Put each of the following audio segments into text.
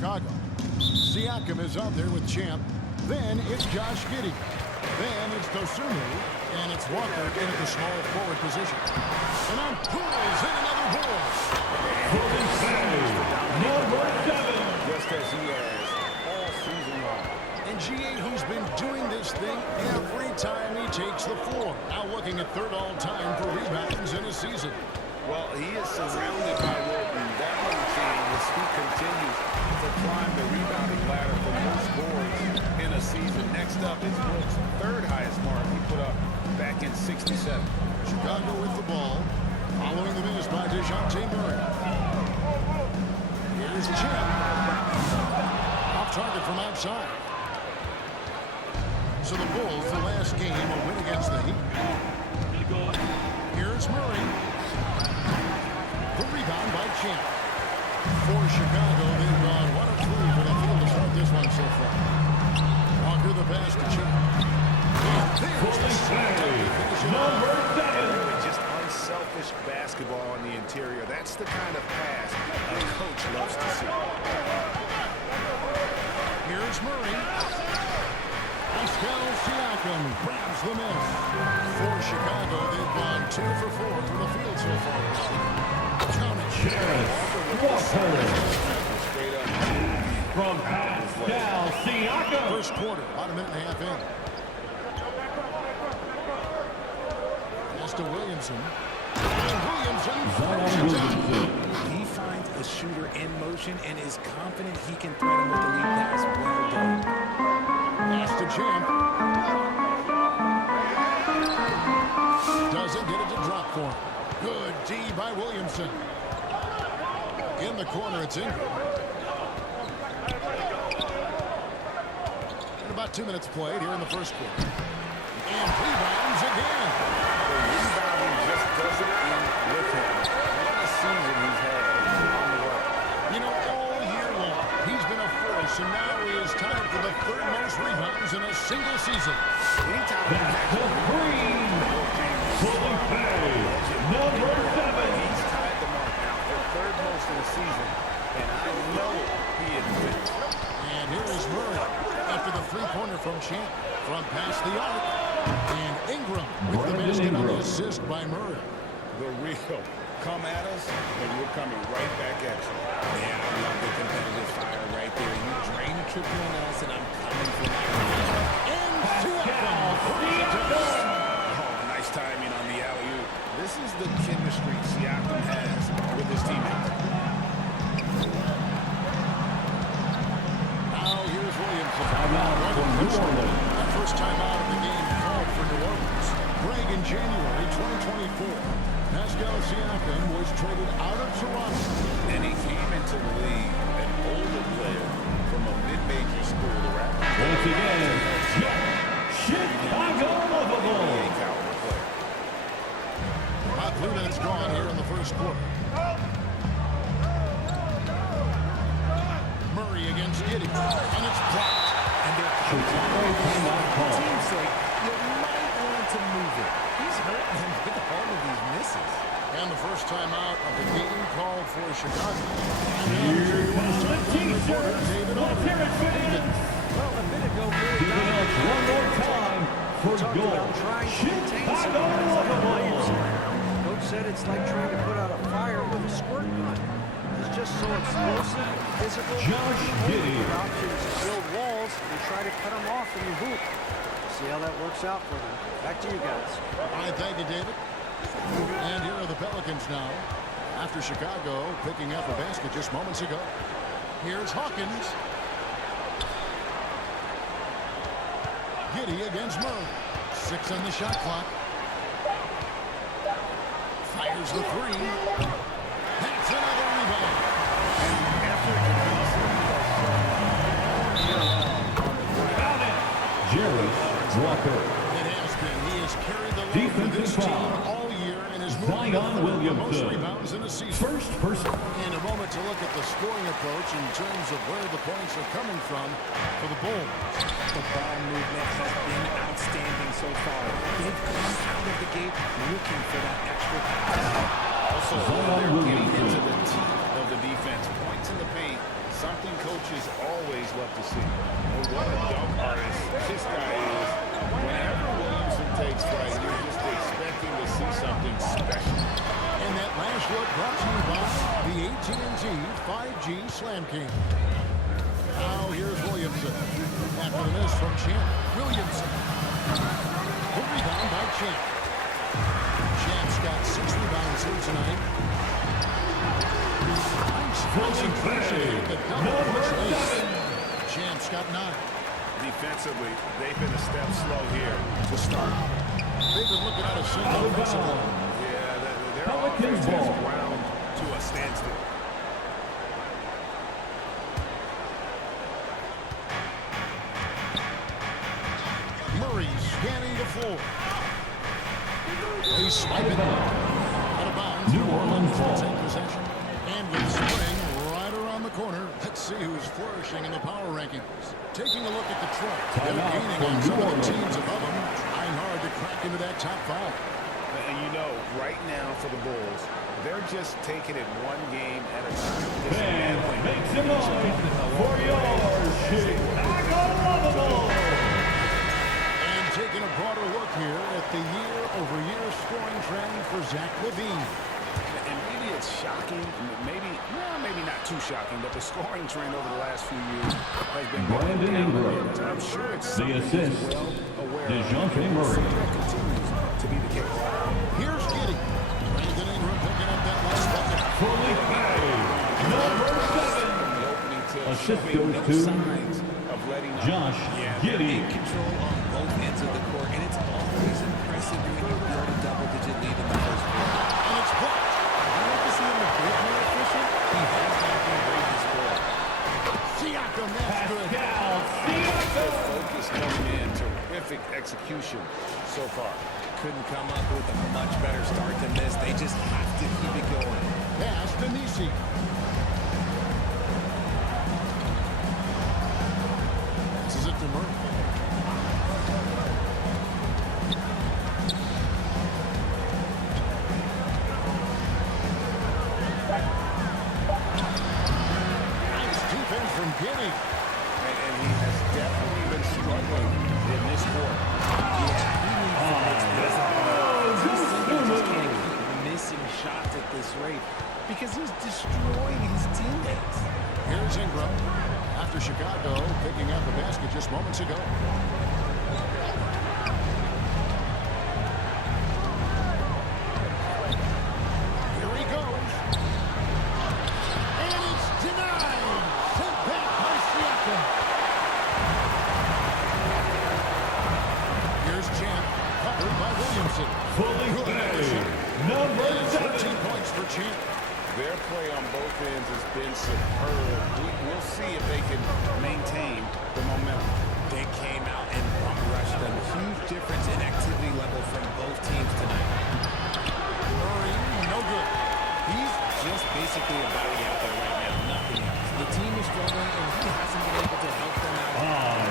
Chicago. Siakam is out there with Champ. Then it's Josh Giddey. Then it's Dosunmu. And it's Walker in at the small forward position. And on pulls in another ball. Number 7. Just as he has all season long. And GA, he's been doing this thing every time he takes the floor. Now looking at third all-time for rebounds in a season. Well, he is surrounded by Wilton. That routine as he continues to climb the rebounding ladder for most boards in a season. Next up is Wilt's third highest mark he put up back in '67. Chicago with the ball. Following the miss by DeJounte Murray. Here's Champ. Off target from outside. So the Bulls, the last game, a win against the Heat. Here's Murray. The rebound by Champ. For Chicago, they've gone 1 of 3 for the field to start this one so far. Walker the pass to Champ. And there's the finish. Number 7. Just unselfish basketball on the interior. That's the kind of pass a coach loves to see. Here's Murray. Pascal Siakam grabs the miss. For Chicago, they've gone 2 for 4 from the field so far. From Pascal Siakam. First quarter, about a minute and a half in. Pass to Williamson. And Williamson. He finds a shooter in motion and is confident he can thread him with the lead pass. Well done. Pass to Champ. Doesn't get it to drop for him. Good D by Williamson. In the corner, it's Ingram. And about 2 minutes played here in the first quarter. And rebounds again. The rebounding just doesn't end with him. What a season he's had on the road. You know, all year long, he's been a force, and now he is tied for the third most rebounds in a single season. Anytime he The green. Fully paid. Number 7. he's tied the mark now for third most in the season, and I know he admits. And here is Murray after the three-pointer from Champ. From past the arc. And Ingram with the basket on the assist by Murray. The real come at us, and we're coming right back at you. Yeah, I love the competitive fire right there. You drain the triple on us, and I'm coming for my And Siakam. Oh, nice timing on the alley-oop. This is the chemistry Siakam has with his teammates. Now here's Williamson. Timeout for New Orleans. The first time out of the game called for New Orleans. Greg, in January 2024, Pascal Siakam was traded out of Toronto. And he came into the league an older player from a mid-major school. Once again, Chicago lovable. NBA caliber player. About 3 minutes gone here in the first quarter. Murray against Giddey. And it's blocked. And they're Chicago timeout call. team's sake, you might want to move it. He's hurting him with all of these misses. And the first time out of the game called for Chicago. Here comes the T-shirts. Let's hear it, fans. Well, a minute ago, Giving us one more time for goal. Chicago lovable. Coach said it's like trying to put out a fire with a squirt gun. He's just so explosive, physical. Josh Giddey. Options to build walls and try to cut them off in the hoop. See how that works out for them. Back to you guys. All right, thank you, David. And here are the Pelicans now. After Chicago picking up a basket just moments ago. Here's Hawkins. Giddey against Murray. 6 on the shot clock. Fires the three. That's another rebound. Found it. Jerry Walker. It has been. He has carried the load for Defensive this team foul. all year and is moving Zion to third for most Williamson. rebounds in a season. First person. In a moment to look at the scoring approach in terms of where the points are coming from for the Bulls. The ball movement has been outstanding so far. They've come out of the gate looking for that extra pass. Also, Zion they're getting Williamson. into the teeth of the defense. Points in the paint, something Coach coaches always love to see. And what a dunk artist this guy is. Whenever Williamson takes flight, you're just expecting to see something special. And that last look brought to you by the AT&T 5G Slam King. Now here's Williamson. After the miss from Champ. Williamson. The rebound by Champ. Champ's got 6 rebounds here tonight. Champ's got 9. Defensively, they've been a step slow here to start. They've been looking at a single offensively. Yeah, their offense has ground to a standstill. Murray scanning the floor. They swipe it out of bounds. New Orleans ball. Take possession. And with spring right around the corner, let's see who's flourishing in the power rankings. Taking a look at Detroit. They're gaining on some of the teams above them, trying hard to crack into that top 5. And you know, right now for the Bulls, they're just taking it one game at a time. Fans, make some noise for your Chicago Bulls. And taking a broader look here at the year-over-year scoring trend for Zach LaVine. And maybe it's shocking, maybe not too shocking, but the scoring trend over the last few years has been Brandon Ingram. I'm sure it's The assist, DeJounte Murray. that continues to be the case. Here's Giddey. Brandon Ingram picking up that last bucket. Fully paid. Number 7. Assist goes to Josh Giddey. Control on both ends of the court, and it's always impressive when you build a double-digit lead in the first quarter. And it's blocked. I like to see him a bit more efficient. He has not been great this quarter. Siakam, that's good. Pascal Siakam. Focus coming in, terrific execution so far. Couldn't come up with a much better start than this. They just have to keep it going. Pass to Nisi. This is it to Murray. Nice defense from Giddey. And he has definitely been struggling in this quarter. Just can't keep missing shots at this rate because he's destroying his teammates. Here's Ingram. After Chicago picking up the basket just moments ago. Here he goes. And it's denied. Sent back by Siakam. Here's Champ. Covered by Williamson. Fully paid. Number 7. 13 points for Champ. Their play on both ends has been superb. We'll see if they can maintain the momentum. They came out and rushed them. Huge difference in activity level from both teams tonight. Murray, no good. He's just basically a body out there right now, nothing else. The team is struggling, and he hasn't been able to help them out.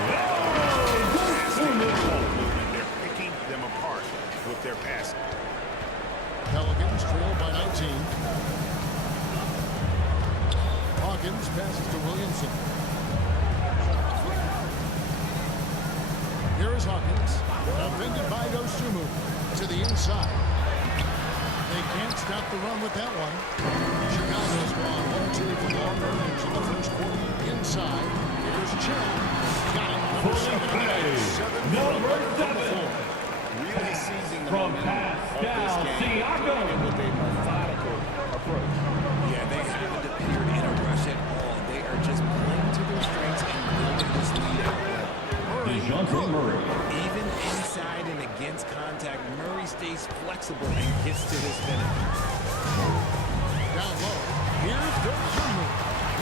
They're picking them apart with their passing. Pelicans trail by 19. Hawkins passes to Williamson. Here is Hawkins. Defended by Dosunmu. To the inside. They can't stop the run with that one. Chicago's gone 1-2 from long range in the first quarter. Inside. Here's Champ. Got him. Number 7. Really seizing the From momentum of this Pascal game Siakam. with a methodical approach. Yeah, they haven't appeared in a rush at all. They are just playing to their strengths and building this lead out well. DeJounte Murray. Even inside and against contact, Murray stays flexible and gets to his finish. Down low. Here's Dosunmu.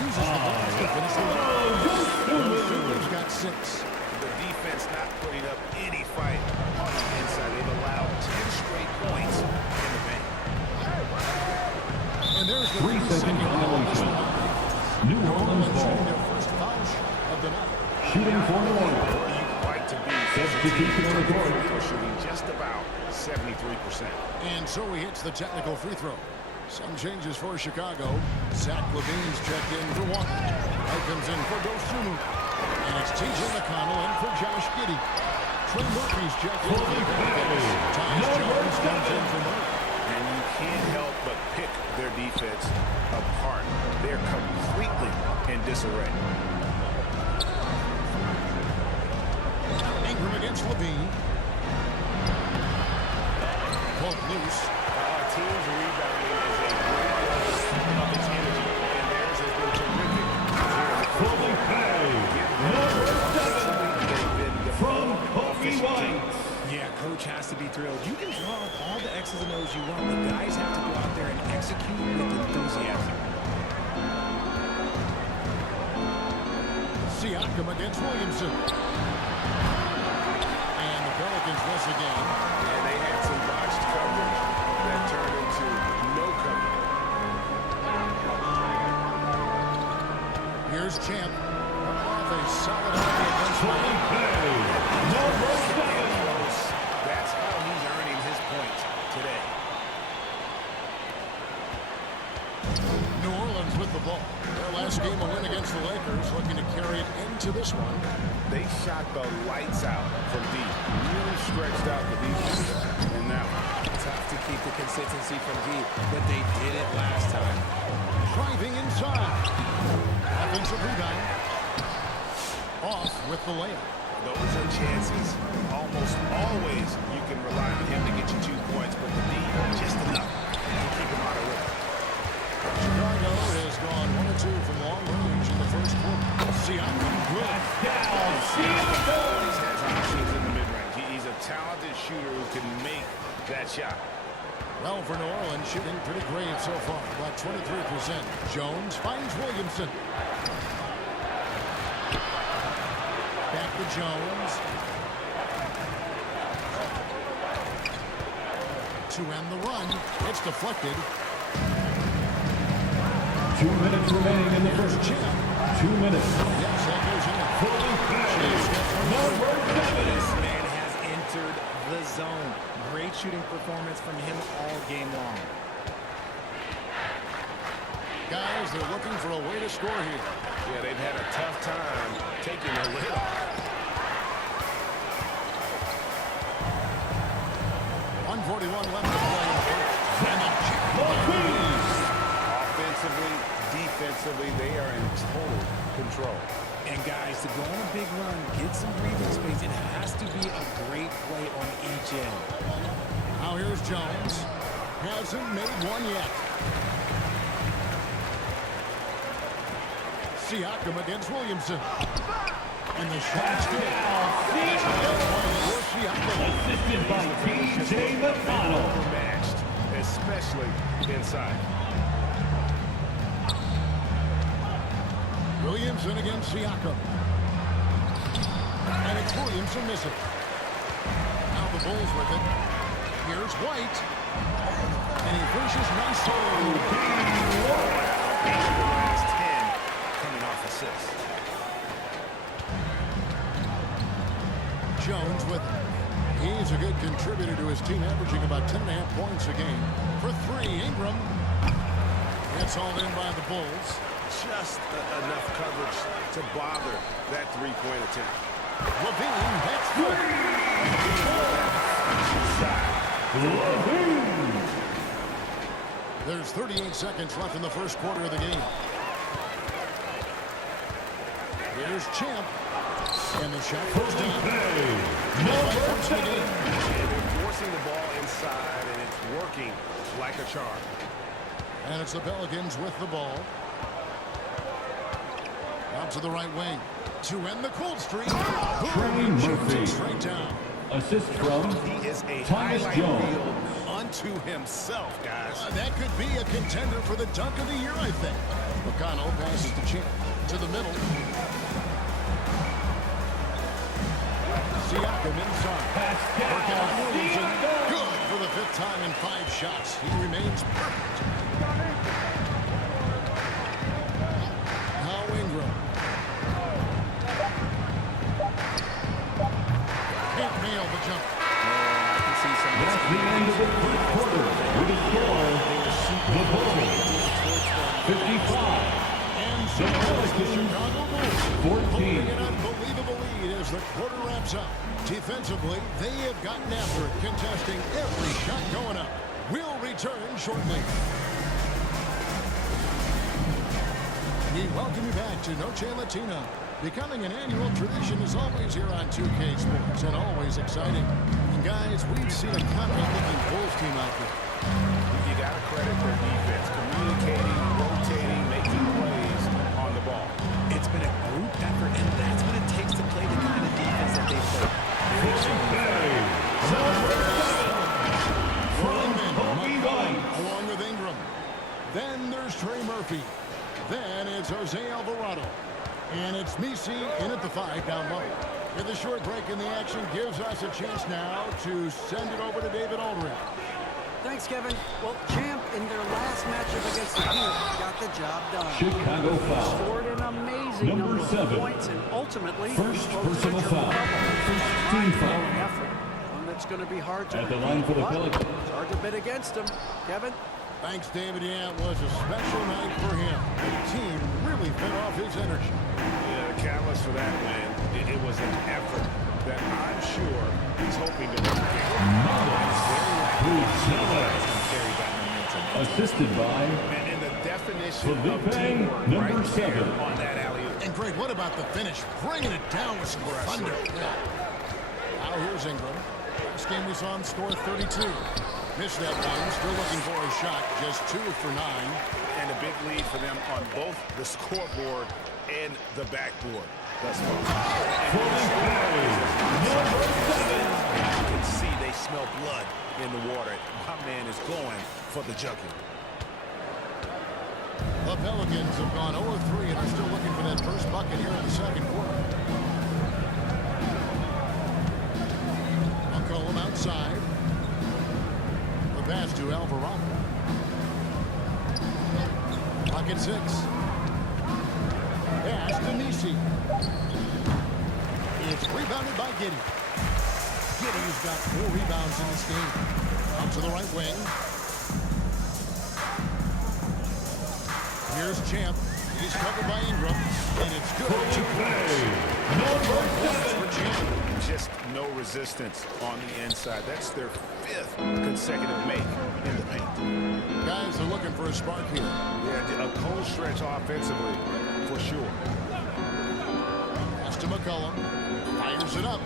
Uses the ball to finish the line. Dosunmu's got 6. The defense not putting up any fight on the inside. They've allowed 10 straight points in the paint. And there's the 3-second violation. New Orleans ball. Their first foul shot of the night. Shooting for New Orleans. You'd like to be Substitution on the court. shooting just about 73%. And so he hits the technical free throw. Some changes for Chicago. Zach Levine's checked in for one. Right comes in for Dosunmu. And it's TJ McConnell in for Josh Giddey. Trey Murphy's checked in for the Pelicans. Tyus Jones comes in for Murphy. And you can't help but pick their defense apart. They're completely in disarray. Ingram against Levine. Pulled loose. Team's rebounding is a great dose of its energy, and theirs has been terrific here in the Fully paid. They've been the From Kobe efficient White. team. Yeah, coach has to be thrilled. You can draw up all the X's and O's you want, but guys have to go out there and execute with enthusiasm. Siakam against Williamson. And the Pelicans miss again. And they had some botched coverage that turned into no coverage. Here's Champ. Off a solid alley against Fully paid. Number 7. That's how he's earning his points today. New Orleans with the ball. Their last game a win against the Lakers, looking to carry it into this one. They shot the lights out from deep. Really stretched out the defense in that one. Tough to keep the consistency from deep, but they did it last time. Driving inside. Offensive rebound. Off with the layup. Those are chances. Almost always you can rely on him to get you 2 points, but the D just enough to keep him out of rhythm. Chicago has gone 1 or 2 from long range in the first quarter. Siakam good. Down. Siakam. Always has options in the mid-range. He's a talented shooter who can make that shot. Well, for New Orleans, shooting pretty great so far, about 23%. Jones finds Williamson. Back to Jones. To end the run. It's deflected. 2 minutes remaining in the Here's first. Champ. 2 minutes. Yes, that goes in. Fully paid. Number 7. This man has entered the zone. Great shooting performance from him all game long. Guys, they're looking for a way to score here. Yeah, they've had a tough time taking the lid off. 141 left to play in the first. And a check. Offensively, defensively, they are in total control. And guys, to go on a big run, get some breathing space, it has to be a great play on each end. Now here's Jones. Hasn't made one yet. Siakam against Williamson. And the shot's good. Assisted by TJ McConnell. Overmatched, especially inside. Williamson against Siakam. And it's Williamson missing. Now the Bulls with it. Here's White. And he finishes nicely. The last 10 coming off assists. Jones with it. He's a good contributor to his team, averaging about 10.5 points a game. For 3, Ingram. That's all in by the Bulls. Just enough coverage to bother that three-point attempt. Levine, that's good. There's 38 seconds left in the first quarter of the game. Here's Champ. And the shot goes down. Number 7. They're forcing the ball inside, and it's working like a charm. And it's the Pelicans with the ball. Out to the right wing. To end the cold streak. Trey Murphy. Straight down. Assist from He is a Thomas highlight Jones. reel unto himself, guys. That could be a contender for the dunk of the year, I think. McConnell passes to Champ. To the middle. Siakam inside. Working on Williamson. Good for the 5th time in 5 shots. He remains perfect. Now Ingram. Can't nail the jump. I can see some That's the end of the first quarter. With a score, the Bulls So is the Chicago Bulls 14. holding an unbelievable lead as the quarter wraps up. Defensively, they have gotten after it, contesting every shot going up. We'll return shortly. We welcome you back to Noche Latina. Becoming an annual tradition is always here on 2K Sports and always exciting. And guys, we've seen a confident-looking Bulls team out there. You got to credit their defense, communicating, rotating, making plays on the ball. It's been a group effort, and that's what it takes to play the kind of defense that they play. Along with Ingram. Then there's Trey Murphy. Then it's Jose Alvarado. And it's Messi in at the 5 down low. And the short break in the action gives us a chance now to send it over to David Aldridge. Thanks, Kevin. Well, Champ, in their last matchup against the Heat, got the job done. Chicago foul. Scored an amazing Number number of 7. points and ultimately First closed personal the foul. triple-double. Team foul. Effort. One that's going to be hard to At the repeat, line for the but Pelicans. it's hard to bet against him. Kevin? Thanks, David. Yeah, it was a special night for him. The team really fed off his energy. Yeah, the catalyst for that win, it was an effort that I'm sure he's hoping to replicate. Assisted by And the definition of Felipe, teamwork number right there 7. on that alley-oop. And Greg, what about the finish? Bringing it down with some thunder. Now here's Ingram. Last game we saw him score 32. Missed that one. Still looking for a shot. Just 2 for 9. And a big lead for them on both the scoreboard and the backboard thus far. You can see they smell blood in the water. My man is going for the jugular. The Pelicans have gone 0-3 and are still looking for that first bucket here in the second quarter. McCollum outside. The pass to Alvarado. Bucket 6. Pass to Messi. It's rebounded by Giddey. Giddey's got 4 rebounds in this game. Out to the right wing. Here's Champ. He's covered by Ingram. And it's good. 2 points for Champ. Just no resistance on the inside. That's their 5th consecutive make in the paint. Guys are looking for a spark here. Yeah, a cold stretch offensively, for sure. Pass to McCollum. Fires it up.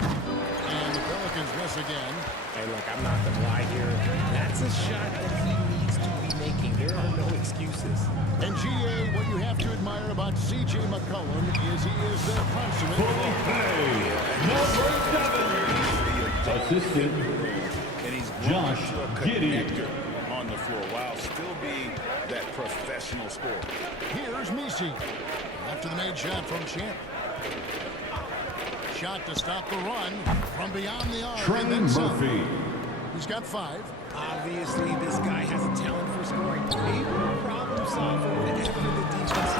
And the Pelicans miss again. Hey, look, I'm not going to lie here. That's a shot that he needs to be making. There are no excuses. And GA, what you have to admire about C.J. McCollum is he is the consummate. Assisted And he's Josh to a Giddey. connector on the floor while still being that professional scorer. Here's Messi. After the made shot from Champ. Shot to stop the run from beyond the arc. Trey and then some. Murphy. He's got 5. Obviously, this guy has a talent for scoring. Able to problem solve whenever the defense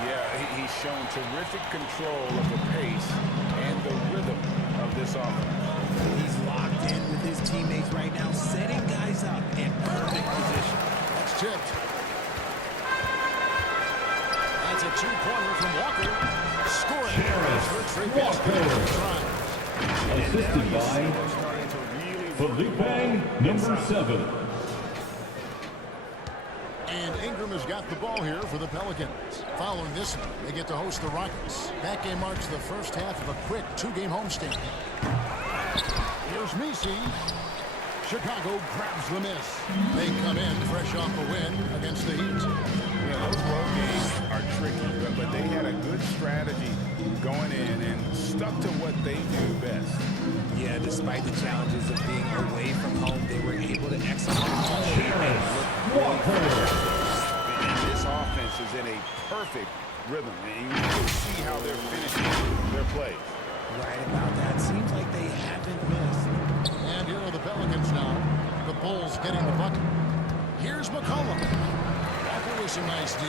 Yeah, he's shown terrific control of the pace and the rhythm of this offense. He's locked in with his teammates right now, setting guys up in perfect position. That's tipped. That's a 2-pointer from Walker. Scoring. Walker. Assisted by Felipe, number 7. And Ingram has got the ball here for the Pelicans. Following this one, they get to host the Rockets. That game marks the first half of a quick 2-game homestand. Here's Messi. Chicago grabs the miss. They come in fresh off the win against the Heat. Yeah, those road games are tricky, but they had a good strategy going in and stuck to what they do best. Yeah, despite the challenges of being away from home, they were able to execute. Walker. And this offense is in a perfect rhythm, and you can see how they're finishing their plays. Right about that. Seems like they haven't missed. And here are the Pelicans now. The Bulls getting the bucket. Here's McCollum. Walker with some nice D.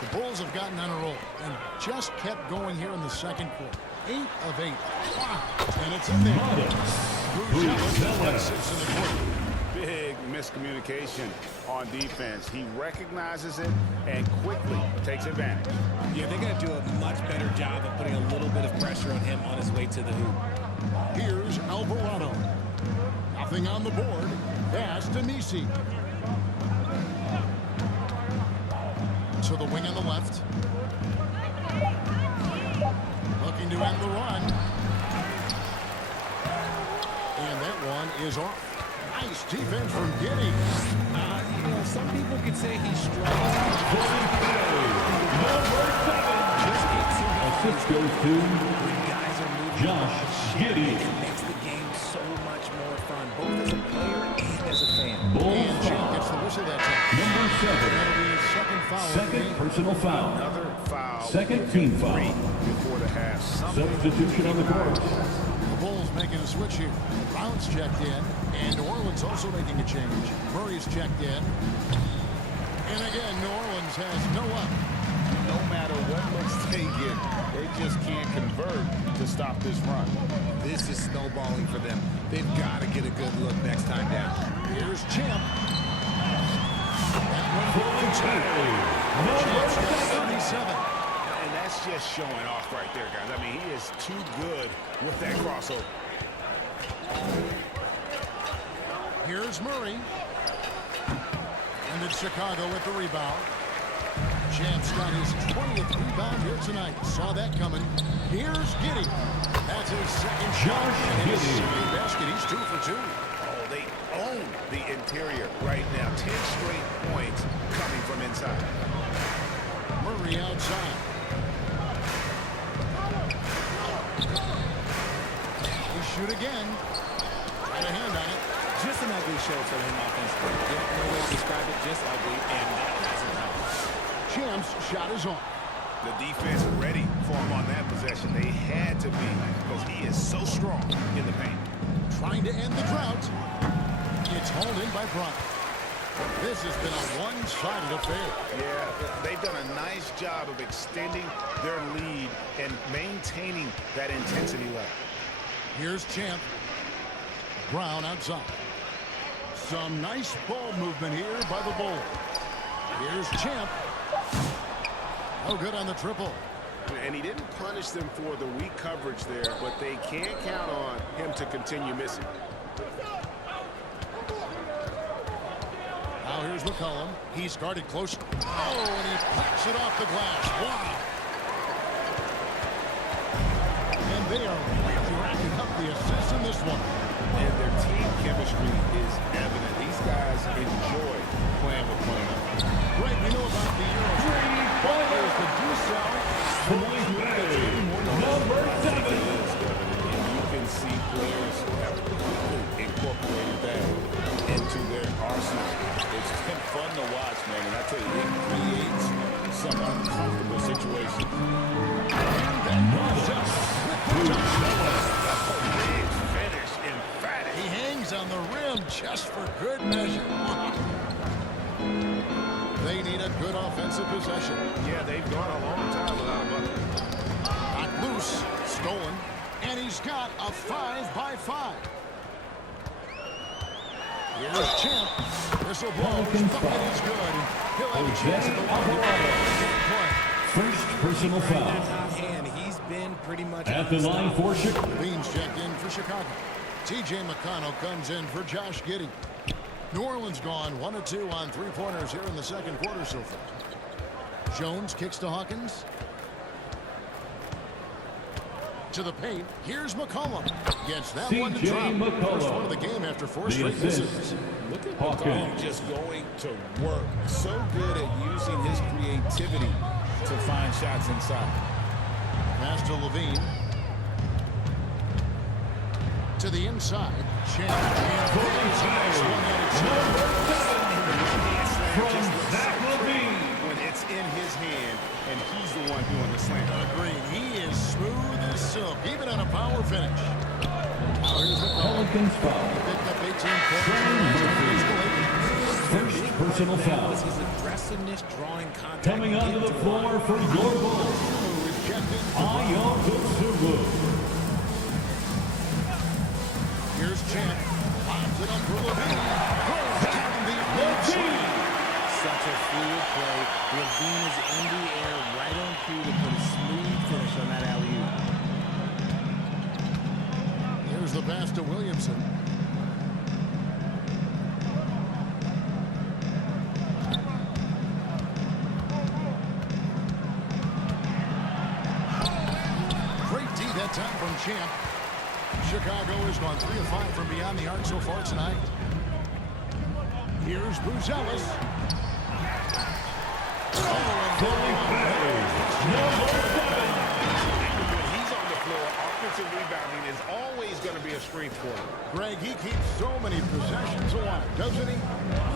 The Bulls have gotten on a roll and just kept going here in the second quarter. 8 of 8. Wow. And it's in there. Bruce Ellis 6 in the quarter. Big miscommunication on defense. He recognizes it and quickly takes advantage. Yeah, they're going to do a much better job of putting a little bit of pressure on him on his way to the hoop. Here's Alvarado. Nothing on the board. Pass to Nisi. To the wing on the left. Looking to end the run. And that one is off. Nice defense from Giddey. You know, some people could say he's strong. Assist goes to Guys are moving. Josh Giddey. It makes the game so much more fun, both as a player and as a fan. And Jake Bull gets the whistle that time. number 7. That'll be his second foul. of the Second game. personal foul. Another foul. Second team foul. Before the half. Substitution on the court. The Bulls making a switch here. Brown's checked in, and New Orleans also making a change. Murray's checked in. And again, New Orleans has no up. No matter what looks they get, they just can't convert to stop this run. This is snowballing for them. They've got to get a good look next time down. Here's Champ. That one for two. Champ's got 37. And that's just showing off right there, guys. I mean, he is too good with that crossover. Here's Murray. And it's Chicago with the rebound. Champ's got his 20th rebound here tonight. Saw that coming. Here's Giddey. That's his second shot. And his second basket. He's 2 for 2. Oh, they own the interior right now. 10 straight points coming from inside. Murray outside. He shoot again. Got a hand on it. Just an ugly show for him offensively. Yeah, no way to describe it, just ugly, and that hasn't helped. Champ's shot is on. The defense ready for him on that possession. They had to be because he is so strong in the paint. Trying to end the drought. It's hauled in by Bryant. This has been a one-sided affair. Yeah, they've done a nice job of extending their lead and maintaining that intensity level. Here's Champ. Brown outside. Some nice ball movement here by the Bulls. Here's Champ. No good on the triple. And he didn't punish them for the weak coverage there, but they can't count on him to continue missing. Now here's McCollum. He's guarded close. Oh, and he packs it off the glass. Wow. And they are really racking up the assists in this one. And their team chemistry is evident. These guys enjoy playing with one another. Great, we know about the Euro. There's the Ducell. Number 7. And you can see players have quickly incorporated that into their arsenal. It's been fun to watch, man, and I tell you, it creates some uncomfortable situations. Finish emphatic. He hangs on the rim just for good measure. They need a good offensive possession. Yeah, they've gone a long time without a bucket. Not loose, stolen, and he's got a 5-by-5. Here's Champ. Whistle blows. Bucket is good. He'll have a chance at the line. First personal foul. And he's been pretty much At the line for Chicago. Beans checked in for Chicago. T.J. McConnell comes in for Josh Giddey. New Orleans gone 1 of 2 on three-pointers here in the second quarter so far. Jones kicks to Hawkins. To the paint. Here's McCollum. Gets that one to C.J. drop. McCollum. First one of the game after 4 The straight assist. misses. Look at Hawkins. McCollum just going to work. So good at using his creativity to find shots inside. Pass to Levine. To the inside. Champ. From Zach Levine. When it's in his hand and he's the one doing the slam. Agreed. He is smooth as silk, even on a power finish. Now here's McCollum. Pelicans foul. Picked up 18 points. First personal foul. was his aggressiveness drawing contact. Coming onto the floor for your Bulls. Ayo Dosunmu. Here's Champ. Lobs it up for Levine. such a fluid play. Levine is in the air right on cue to put a smooth finish on that alley-oop. Here's the pass to Williamson. Great D that time from Champ. Chicago has gone 3 of 5 from beyond the arc so far tonight. Here's Buzelis. When he's on the floor, offensive rebounding is always going to be a strength for him. Greg, he keeps so many possessions alive, doesn't he?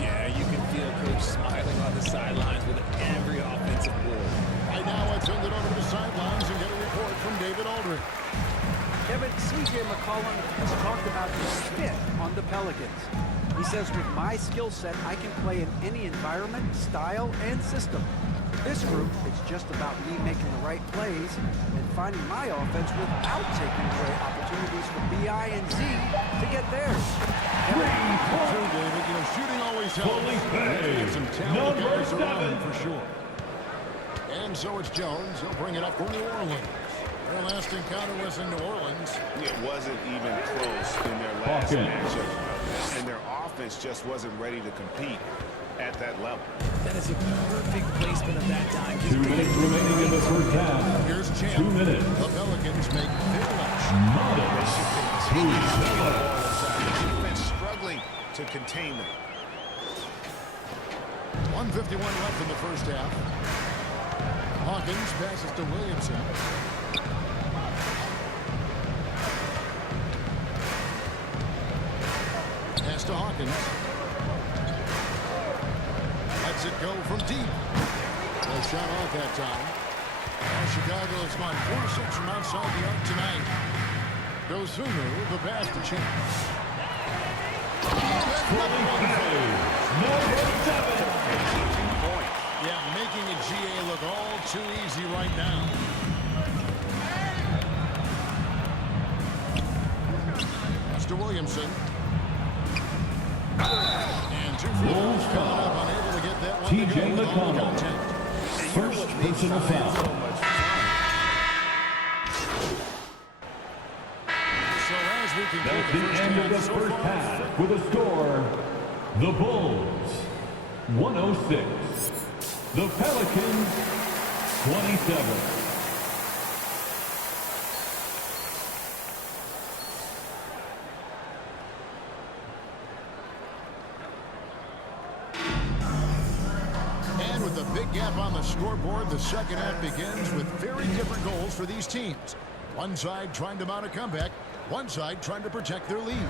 Yeah, you can feel Coach smiling on the sidelines with every offensive board. Right now, let's send it over to the sidelines and get a report from David Aldridge. Kevin, C.J. McCollum has talked about his fit on the Pelicans. He says, with my skill set, I can play in any environment, style, and system. This group, it's just about me making the right plays and finding my offense without taking away opportunities for B.I. and Z to get theirs. True, David. You know, shooting always helps. Some talented guys around him for sure. And so it's Jones. He'll bring it up for New Orleans. Their last encounter was in New Orleans. It wasn't even close in their last matchup. And their offense just wasn't ready to compete at that level. That is a perfect placement of that dime. 2 minutes remaining in the first half. Here's Champ. 2 minutes. The Pelicans make their lunch. Defense struggling to contain them. 1:51 left in the first half. Hawkins passes to Williamson. Pass to Hawkins. Lets it go from deep. No shot off that time. And Chicago has gone 4-6 from outside the arc tonight. Dosunmu, the pass to Champ. Yeah, making a GA look all too easy right now. That's to Williamson. And 2 free throws coming up, unable to get that one to go with all the contact. First personal foul. So as we conclude That's the end of the first half with a score. The Bulls 106. The Pelicans 27. And with a big gap on the scoreboard, the second half begins with very different goals for these teams. One side trying to mount a comeback, one side trying to protect their lead.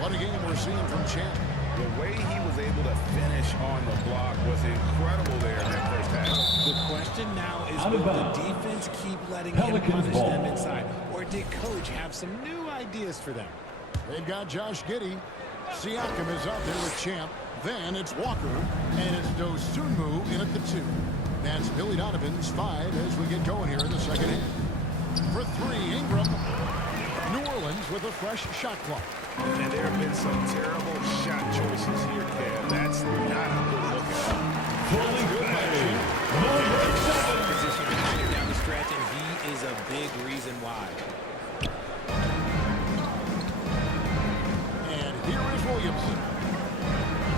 What a game we're seeing from Champ. The way he was able to finish on the block was incredible there in that first half. The question now is, Out of will bounds. the defense keep letting Pelicans him punish ball. them inside? Or did Coach have some new ideas for them? They've got Josh Giddey. Siakam is out there with Champ. Then it's Walker, and it's Dosunmu in at the 2. That's Billy Donovan's 5 as we get going here in the second half. For 3, Ingram. New Orleans with a fresh shot clock. And there have been some terrible shot choices here, Kev. That's not a good look at all. Position here down the stretch, and he is a big reason why. And here is Williamson.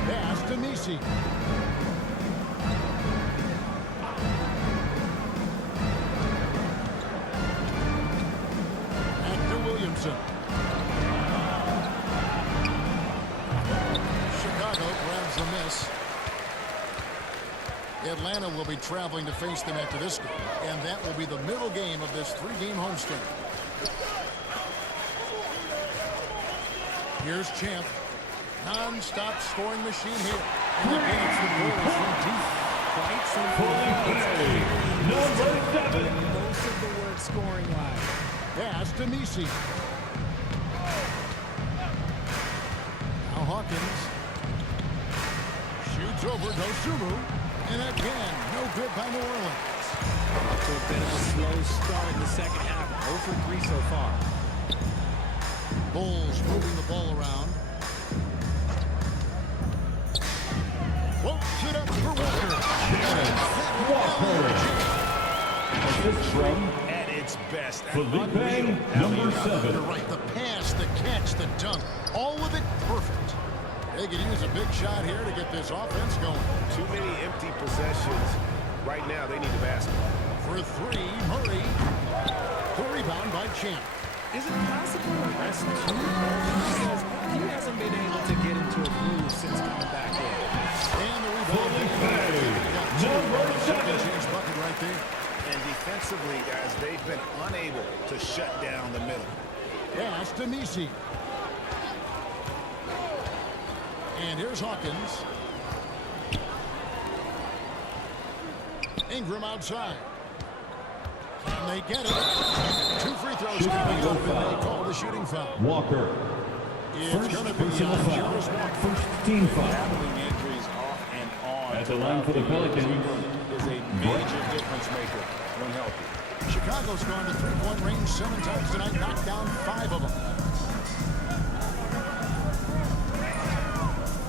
Pass to Nisi. And to Williamson. Chicago grabs the miss. Atlanta will be traveling to face them after this game, and that will be the middle game of this 3-game homestand. Here's Champ. Non-stop scoring machine here. And the gains the goals from deep. Quite simple. Number 7. Most of the work scoring wise. Pass to Nisi. Now Hawkins. Shoots over Dosunmu. And again, no good by New Orleans. Off to a bit of a slow start in the second half. 0 for 3 so far. Bulls moving the ball around. Floats it up for one. assist from At its best. Felipe, number 7. You're right. The pass, the catch, the dunk, all of it perfect. They could use a big shot here to get this offense going. Too many empty possessions. Right now, they need the basketball. For 3, Murray. The rebound by Champ. Is it possible to rest too much? Because he hasn't been able to get into a groove since coming back in. And the rebound. Number 7. Chance bucket right there. And defensively, guys, they've been unable to shut down the middle. Pass to Misi. And here's Hawkins. Ingram outside. And they get it. 2 free throws coming up, and they call the shooting foul. Walker. It's First going to be personal on foul. Jarvis Walker. First team foul. Battling injuries off and on. At the line for the Pelicans. Is a major difference maker when healthy. Chicago's gone to three-point range 7 times tonight, knocked down 5 of them.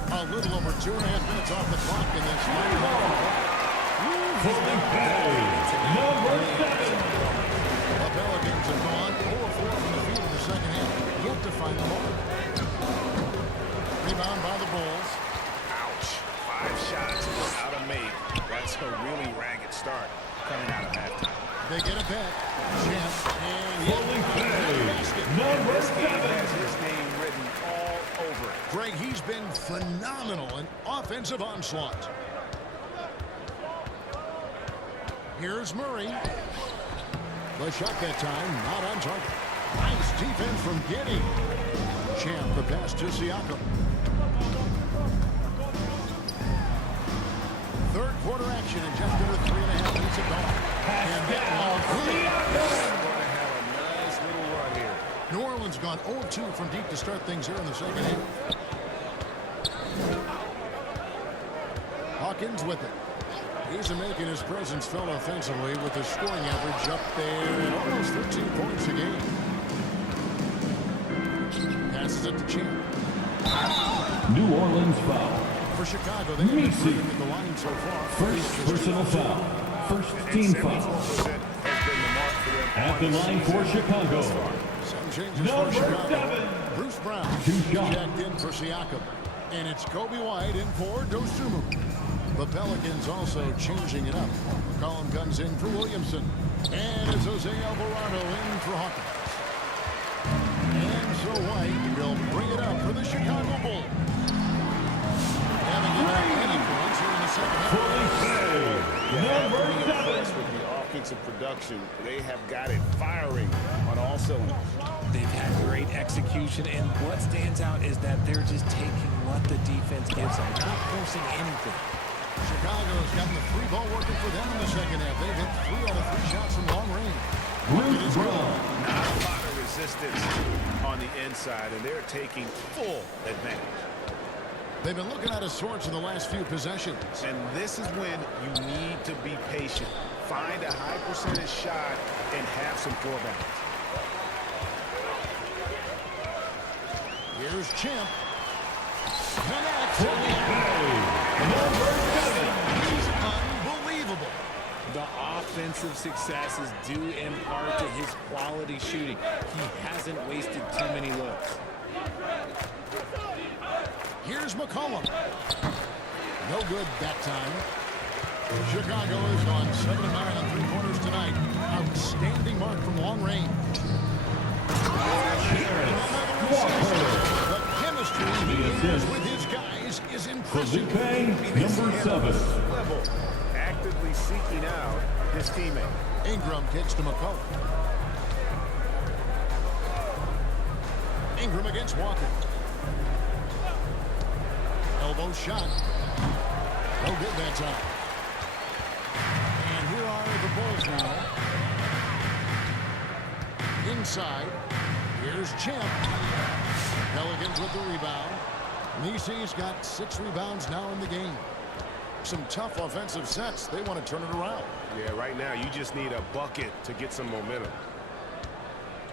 A little over 2.5 minutes off the clock in this one. Number 7. The Pelicans have gone 0-4 from the field in the second half, yet to find the mark. Rebound by the Bulls. Ouch. 5 shots without a make. That's a really ragged start coming out of halftime. They get it back. Champ. And he Number This game 7. has his name written all over it. Greg, he's been phenomenal in offensive onslaught. Here's Murray. The shot that time, not on target. Nice defense from Giddey. Champ, the pass to Siakam. Third quarter action in just under 3.5 minutes of gone. And down. They're going to have a nice little run here. New Orleans gone 0-2 from deep to start things here in the second half. Hawkins with it. He's making his presence felt offensively with the scoring average up there at almost 13 points a game. Passes it to Champ. New Orleans foul. For Chicago, they haven't Misi. been at the line so far. First personal foul. First team foul. 74% has been the mark for them. At the line for Chicago. Some changes Number for Chicago. 7. Bruce Brown. 2 shots. Jacked in for Siakam. And it's Kobe White in for Dosunmu. The Pelicans also changing it up. McCollum comes in for Williamson. And it's Jose Alvarado in for Hawkins. And so White will bring it up for the Chicago Bulls. Having given up many points here in the second half. Number Pretty 7. impressed with the offensive production. They have got it firing on all cylinders. They've had great execution, and what stands out is that they're just taking what the defense gives them, not forcing anything. Chicago's gotten the 3 ball working for them in the second half. They've hit 3 out of 3 shots from long range. Bruce Brown. Not a lot of resistance on the inside, and they're taking full advantage. They've been looking out of sorts in the last few possessions. And this is when you need to be patient. Find a high percentage shot and have some floor balance. Here's Champ. Connects. Number 7. He's unbelievable. The offensive success is due in part to his quality shooting. He hasn't wasted too many looks. Here's McCollum. No good that time. Chicago is on 7 of 9 and 3/4 tonight. Outstanding mark from long range. The chemistry he has with his guys is impressive. Felipe, number 7. Level, actively seeking out his teammate. Ingram kicks to McCollum. Ingram against Walker. Elbow shot. No good that time. And here are the Bulls now. Inside. Here's Champ. Pelicans with the rebound. Misi's got 6 rebounds now in the game. Some tough offensive sets. They want to turn it around. Yeah, right now you just need a bucket to get some momentum.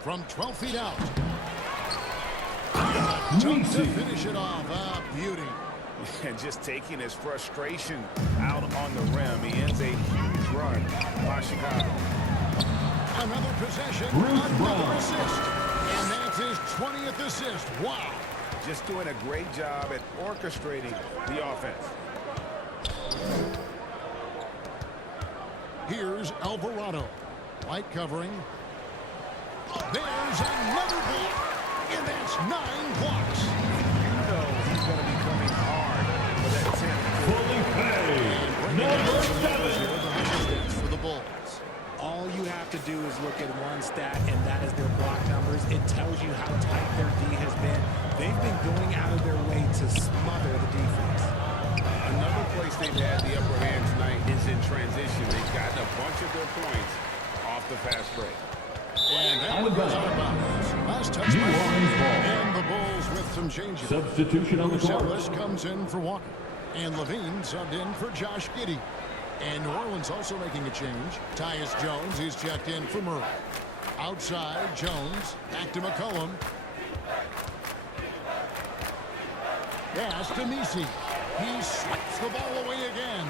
From 12 feet out. Dunk to finish it off. Ah, beauty. And just taking his frustration out on the rim. He ends a huge run by Chicago. Another possession, Bruce another Brown. assist. And that's his 20th assist. Wow. Just doing a great job at orchestrating the offense. Here's Alvarado. White covering. There's another block. And that's 9 blocks. No, he's going to be coming hard for that 10th. Fully paid. Number 7. For the Bulls. All you have to do is look at one stat, and that is their block numbers. It tells you how tight their D has been. They've been going out of their way to smother the defense. Another place they've had the upper hand tonight is in transition. They've gotten a bunch of their points off the fast break. And that one goes out of bounds. Last touch New by Orleans ball. And the Bulls with some changes. Substitution on the Bruce court. Ellis comes in for Walker. And Levine subbed in for Josh Giddey. And New Orleans also making a change. Tyus Jones, he's checked in for Murray. Outside, Jones. Back to McCollum. Pass to Messi. He swipes the ball away again.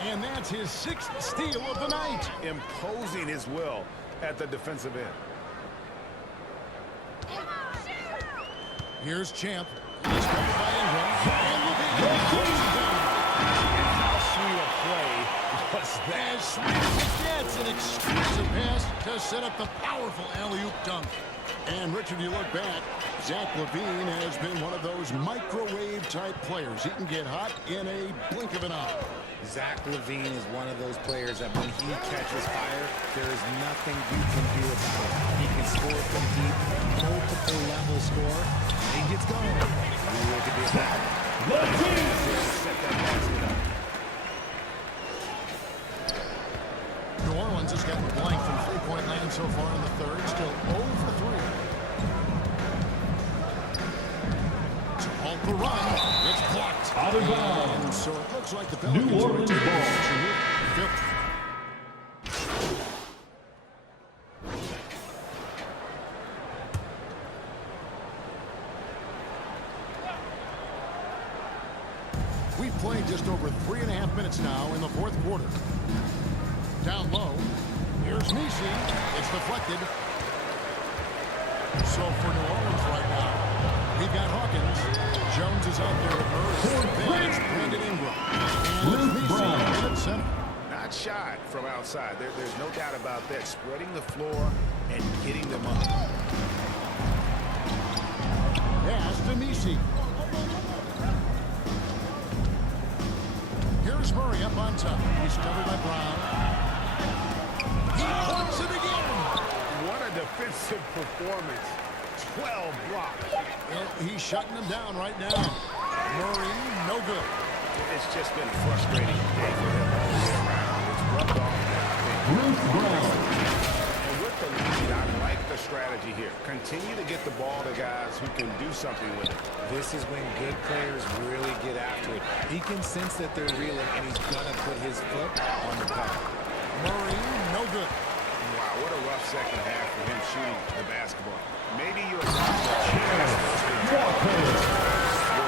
And that's his 6th steal of the night. Imposing his will at the defensive end. Here's Champ. He's covered by Ingram. And Levine throws it down. How sweet a play was that? As sweet as it gets, an exquisite pass to set up the powerful alley-oop dunk. And Richard, you look back, Zach LaVine has been one of those microwave-type players. He can get hot in a blink of an eye. Zach LaVine is one of those players that when he catches fire, there is nothing you can do about it. He can score from deep, multiple level score, and he gets going. You to be back. Set that basket up. New Orleans has gotten blank from three-point land so far in the third. Still 0 for 3. So all the run. It's blocked. Out of bounds. And so it looks like the Pelicans New are Orleans taking ball. possession here. Phil. We've played just over 3.5 minutes now in the fourth quarter. Down low. Here's Messi. It's deflected. So for New Orleans right now, we've got Hawkins. Jones is out there with Murray. Then it's Brandon Ingram. And it's Messi in at center. Not shot from outside. There's no doubt about that. Spreading the floor and getting them up. Pass to Messi. Here's Murray up on top. He's covered by Brown. He points it again. What a defensive performance. 12 blocks. And he's shutting them down right now. Murray, no good. It's just been a frustrating day for him all the way around. It's rubbed off now, I think. Bruce Brown. And with the lead, I like the strategy here. Continue to get the ball to guys who can do something with it. This is when good players really get after it. He can sense that they're reeling, and he's going to put his foot on the pedal. Murray, no good. Wow, what a rough second half for him shooting the basketball. Maybe you adopt the chance. Well,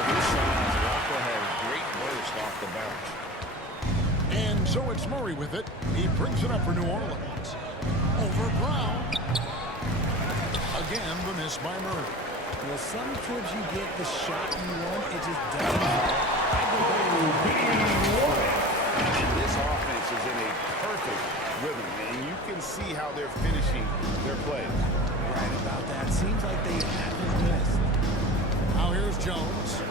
his sons, Walker had a great burst off the bounce. And so it's Murray with it. He brings it up for New Orleans. Over Brown. Again, the miss by Murray. Well, sometimes you get the shot you want, it just doesn't. And this offense is in a perfect rhythm, and you can see how they're finishing their plays. Right about that. Seems like they haven't missed. Now here's Jones.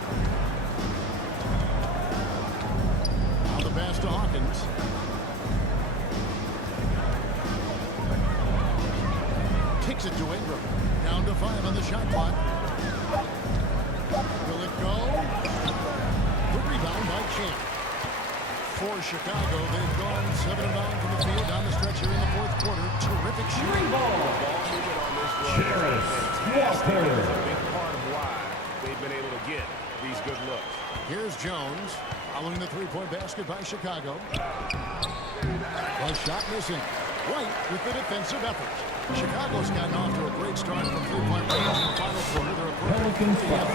Now the pass to Hawkins. Kicks it to Ingram. Down to 5 on the shot clock. Will it go? The rebound by Champ. For Chicago, they've gone 7 of 9 from the field down the stretch here in the fourth quarter. Terrific shooting. Ball movement on this run. Cheris Fantastic. Walker. It's a big part of why they've been able to get these good looks. Here's Jones. Following the three-point basket by Chicago. The shot missing. White with the defensive effort. Chicago's gotten off to a great start from three-point range in the final quarter. They're a Pelicans foul.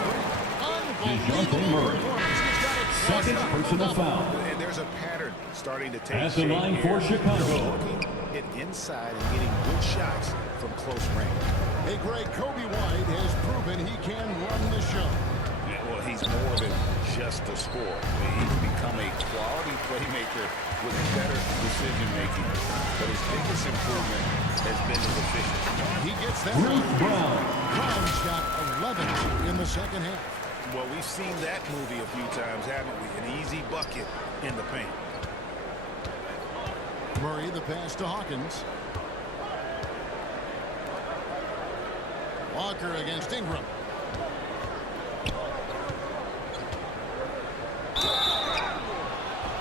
Unbelievable Murray. performance. He's got it Second plus personal foul. And there's a pattern starting to take At the shape line here. for Chicago. They're working get inside and getting good shots from close range. Hey, Greg, Kobe White has proven he can run the show. Yeah, well, he's more than just a scorer. He's become a quality playmaker with better decision-making. But his biggest improvement has been his efficiency. He gets that Bruce one. Brown. Brown's got 11 in the second half. Well, we've seen that movie a few times, haven't we? An easy bucket in the paint. Murray, the pass to Hawkins. Walker against Ingram.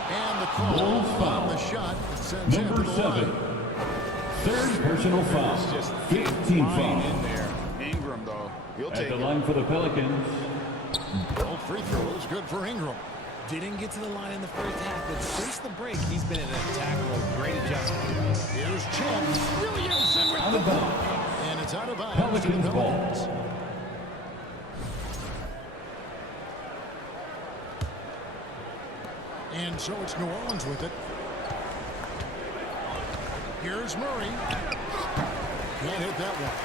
And the call Bulls on foul. the shot that sends him Number to the 7. line. Third personal foul. Just 15 fine foul. in there. Ingram, though, he'll At take the it. line for the Pelicans, Both free throws good for Ingram. Didn't get to the line in the first half, but since the break, he's been an attacker of great adjustment. Here's Champ. Williamson with out the of bounds. and it's out of bounds. to the Pelicans ball. Pelicans. And so it's New Orleans with it. Here's Murray. Can't hit that one.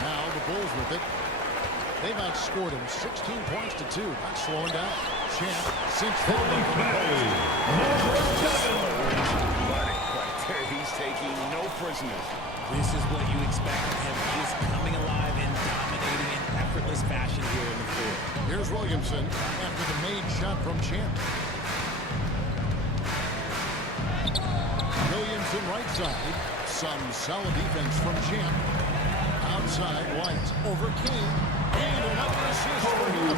Now the Bulls with it. They've outscored him 16 points to 2. Not slowing down. Champ since that one from the Right there, he's taking no prisoners. This is what you expect from him. He is coming alive and dominating in effortless fashion here in the floor. Here's Williamson after the made shot from Champ. Williamson right side. Some solid defense from Champ. Outside White over King. And another assist for him.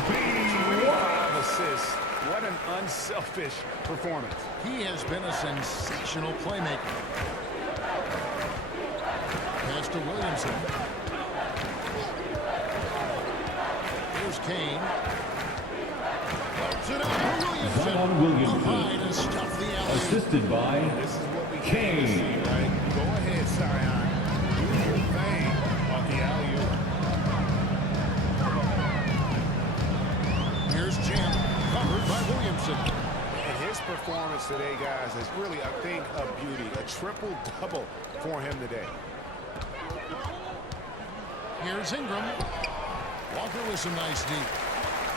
5 assists. What an unselfish performance. He has been a sensational playmaker. Pass to Williamson. Here's Kane. Floats it out for Williamson. Zion Williamson. Behind to stuff the alley. assisted by This is what we Kane. came to see, right? Go ahead, Zion. Do your thing on the alley-oop. Here's Champ, covered by Williamson. And his performance today, guys, is really, I think, a beauty. A triple-double for him today. Here's Ingram. Walker with some nice D.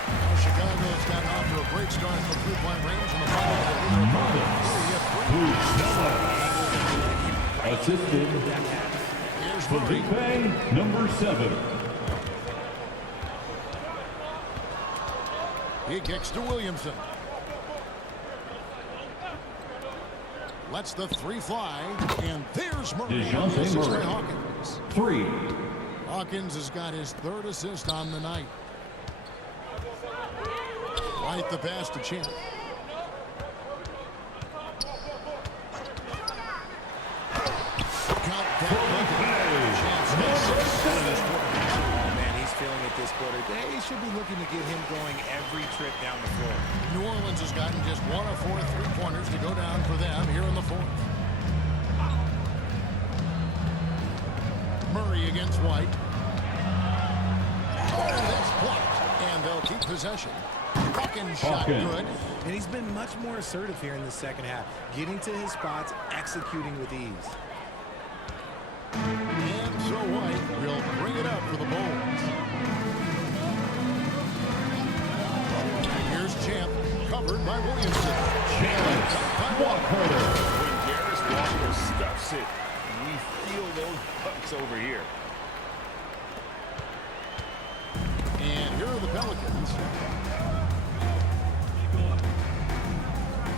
Now Chicago's gotten off to a great start from three-point range in the final. assisted Here's Murray. Felipe, number 7. He kicks to Williamson. Lets the three fly. And there's Murray. DeJounte Assist by Murray. Hawkins. 3. Hawkins has got his third assist on the night. White the pass to Champ. Count that bucket. Champ's got 6 in this quarter. Oh, man, he's feeling it this quarter. They should be looking to get him going every trip down the floor. New Orleans has gotten just 1 of 4 three-pointers to go down for them here in the fourth. Murray against White. Oh, that's blocked. And they'll keep possession. Hawkins shot Hawkins. good. And he's been much more assertive here in the second half, getting to his spots, executing with ease. And so White will bring it up for the Bulls. Here's Champ, covered by Williamson. Chance By Walker. When Darius Walker stuffs it, we feel those bucks over here. And here are the Pelicans.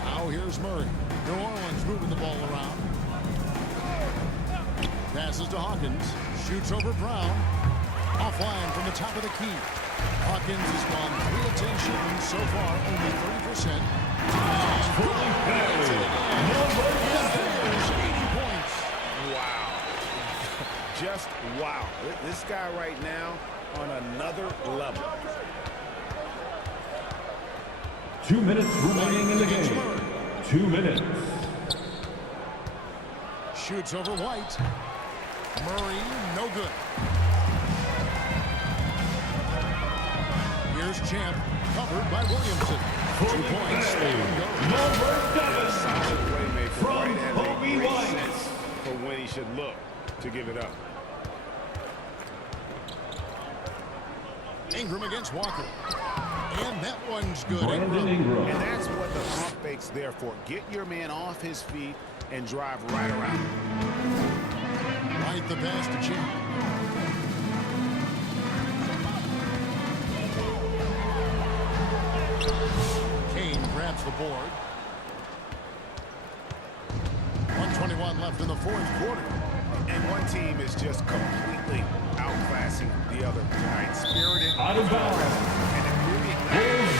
Now here's Murray. New Orleans moving the ball around. Passes to Hawkins. Shoots over Brown. Offline from the top of the key. Hawkins has gone 3 of 10 shooting so far, only 30%. There's 80 points. Wow. Just wow. This guy right now on another level. 2 minutes remaining in the game. 2 minutes. Shoots over White. Murray, no good. Here's Champ, covered by Williamson. 2 points, there we go. Number 7. Solid playmaker. From White has a Kobe great White. sense for to give it up. Ingram against Walker. And that one's good. Brandon Ingram. And that's what the pump fake's there for. Get your man off his feet and drive right around. Right the pass to Champ. Kane grabs the board. 1:21 left in the fourth quarter. And one team is just completely outclassing the other tonight. Spirited. Out of bounds. And it really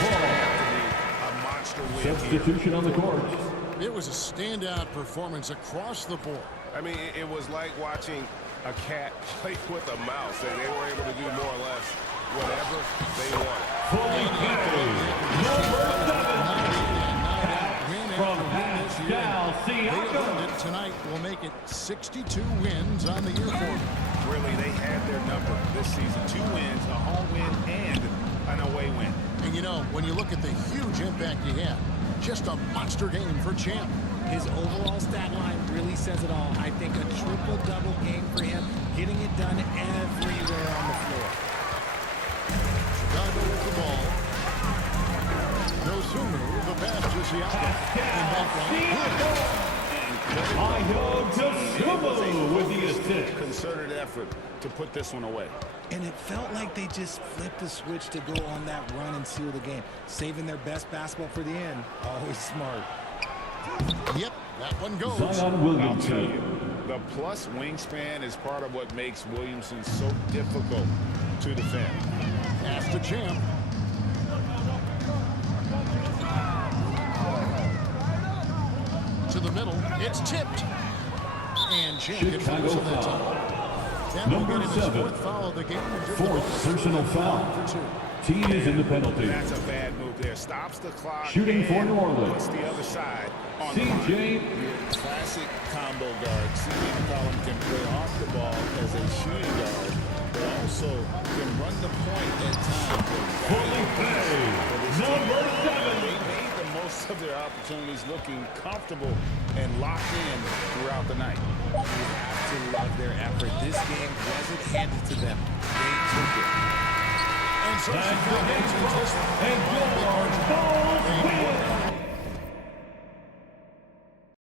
Bulls ball. a monster win here. Substitution on the court. It was a standout performance across the board. I mean, it was like watching a cat play with a mouse. They were able to do more or less whatever they wanted. Fully paid. Number 7. From Pascal They earned Siakam. it tonight. Will make it 62 wins on the year for them. Really, they had their number this season. 2 wins, a home win, and an away win. And you know, when you look at the huge impact he had, just a monster game for Champ. His overall stat line really says it all. I think a triple-double game for him, getting it done everywhere on the floor. Chicago with the ball. No sooner the pass to Siakam. And that Ayo Dosunmu with the assist. Concerted effort to put this one away. And it felt like they just flipped the switch to go on that run and seal the game. Saving their best basketball for the end. Always smart. Yep, that one goes. Zion I'll tell Williamson. you, the plus wingspan is part of what makes Williamson so difficult to defend. Pass to Champ. To the middle. It's tipped. And Champ gets the Chicago whistle that foul. time. That will Number get him his 7. fourth foul of the game. And just Fourth personal foul. for 2. Team is in the penalty. That's a bad move there. Stops the clock. Shooting for and New Orleans. puts the other side on the line. CJ. Classic combo guard. CJ McCollum can play off the ball as a shooting guard, but also can run the point at times. Fully paid. Number 7. They made the most of their opportunities, looking comfortable and locked in throughout the night. You have to love their effort. This game wasn't handed to them. They took it. And so That's the Chicago game. takes this one And by a big margin. Bulls win.